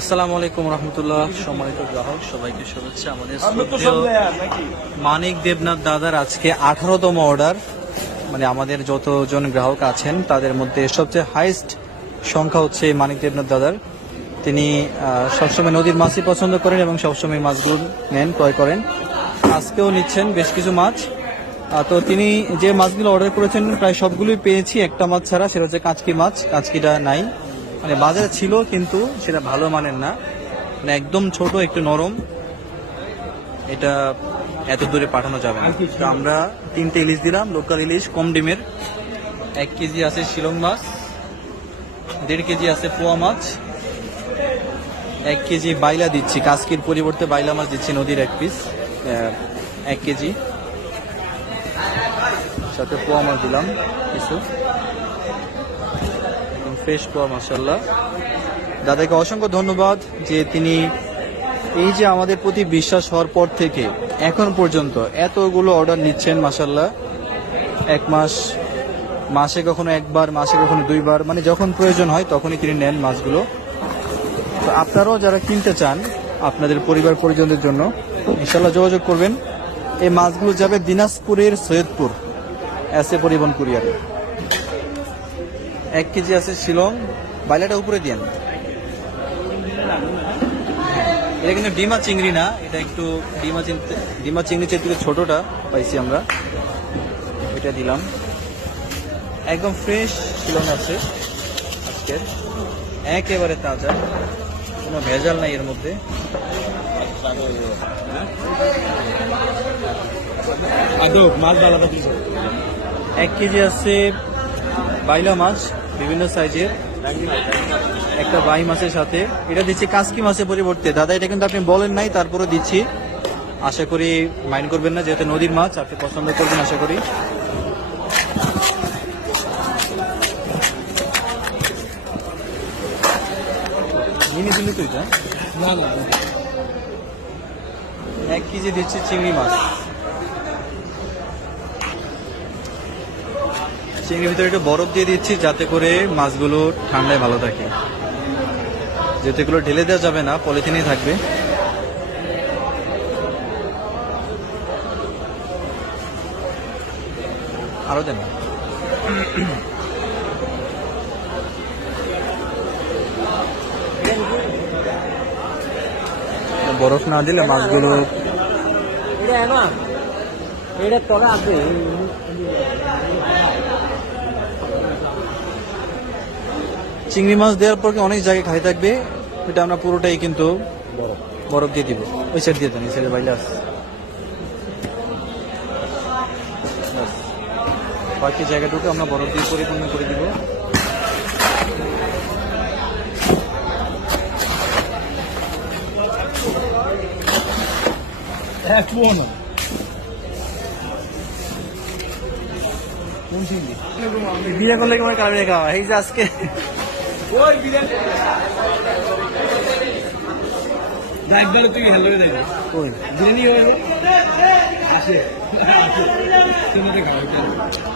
আসসালামু আলাইকুম রহমতুল্লাহ। সম্মানিত গ্রাহক সবাইকে শুভেচ্ছা। আমাদের মানিক দেবনাথ দাদার আজকে আঠারোতম অর্ডার। মানে আমাদের যতজন গ্রাহক আছেন তাদের মধ্যে সবচেয়ে হাইস্ট সংখ্যা হচ্ছে মানিক দেবনাথ দাদার। তিনি সবসময় নদীর মাছই পছন্দ করেন এবং সবসময় মাছগুলো নেন ক্রয় করেন। আজকেও নিচ্ছেন বেশ কিছু মাছ। তো তিনি যে মাছগুলো অর্ডার করেছেন প্রায় সবগুলোই পেয়েছি। একটা মাছ ছাড়া সেটা হচ্ছে কাঁচকি মাছ। কাঁচকিটা নাই। মানে বাজারে ছিল, কিন্তু সেটা ভালো মানের না। মানে একদম ছোট, একটু নরম। এটা এত দূরে পাঠানো যাবে না। আমরা তিনটে ইলিশ দিলাম, লোকাল ইলিশ, কম ডিমের। এক কেজি আছে শিলং মাছ, দেড় কেজি আছে পোয়া মাছ। এক কেজি বাইলা দিচ্ছি, কাস্কির পরিবর্তে বাইলা মাছ দিচ্ছি নদীর এক পিস এক কেজি। সাথে পোয়া মাছ দিলাম, কিছু। ফ্রেশ পোয়া মাসাল্লাহ দাদাকে অসংখ্য ধন্যবাদ যে তিনি এই যে আমাদের প্রতি বিশ্বাস হওয়ার পর থেকে এখন পর্যন্ত এতগুলো অর্ডার নিচ্ছেন মাসাল্লাহ এক মাস, মাসে কখনো একবার, মাসে কখনো দুইবার মানে যখন প্রয়োজন হয় তখনই তিনি নেন মাছগুলো। তো আপনারাও যারা কিনতে চান, আপনাদের পরিবার পরিজনদের জন্য ইনশাল্লাহ যোগাযোগ করবেন। এই মাছগুলো যাবে দিনাজপুরের সৈয়দপুর, এস এ পরিবহন কুরিয়ারে। এক কেজি আছে শিলং বাইলাটা উপরে দিয়েন এটা কিন্তু ডিমা চিংড়ি না এটা একটু ডিমা চিংড়ি ডিমা চিংড়ি চেয়ে থেকে ছোটটা পাইছি আমরা। এটা দিলাম। একদম ফ্রেশ শিলং আছে আজকের। একেবারে তাজা কোনো ভেজাল নাই এর মধ্যে। মাছ এক কেজি আছে বাইলা মাছ বিভিন্ন সাইজের একটা বাই মাছের সাথে। এটা দিচ্ছি কাসকি মাছের পরিবর্তে। দাদা এটা কিন্তু আপনি বলেন নাই তারপরে দিচ্ছি। আশা করি মাইন্ড করবেন না যেহেতু নদীর মাছ আপনি পছন্দ করবেন আশা করি। দিলি তুই না না। এক কেজি দিচ্ছি চিংড়ি মাছ। চিংড়ির ভিতরে একটু বরফ দিয়ে দিচ্ছি যাতে করে মাছগুলো ঠান্ডায় ভালো থাকে। যেহেতু এগুলো ঢেলে দেওয়া যাবে না পলিথিনেই থাকবে। আরও দেন। বরফ না দিলে মাছগুলো এটা তলা আছে। চিংড়ি মাছ দেওয়ার পর অনেক জায়গায় খাই থাকবে? এটা আমরা পুরোটাই কিন্তু বরফ দিয়ে দিব। ওই সাইড দিয়ে দেন এই সাইডে বাইলে আস। বাকি জায়গাটুকু আমরা বরফ দিয়ে পরিপূর্ণ করে দিব। বিয়ে করলে কেমন কারণে খাওয়া এই যে আজকে একবার তুই হ্যালো দেখবি। ওই বিরিয়ানি আসে। তোমাদের খাওয়াইতে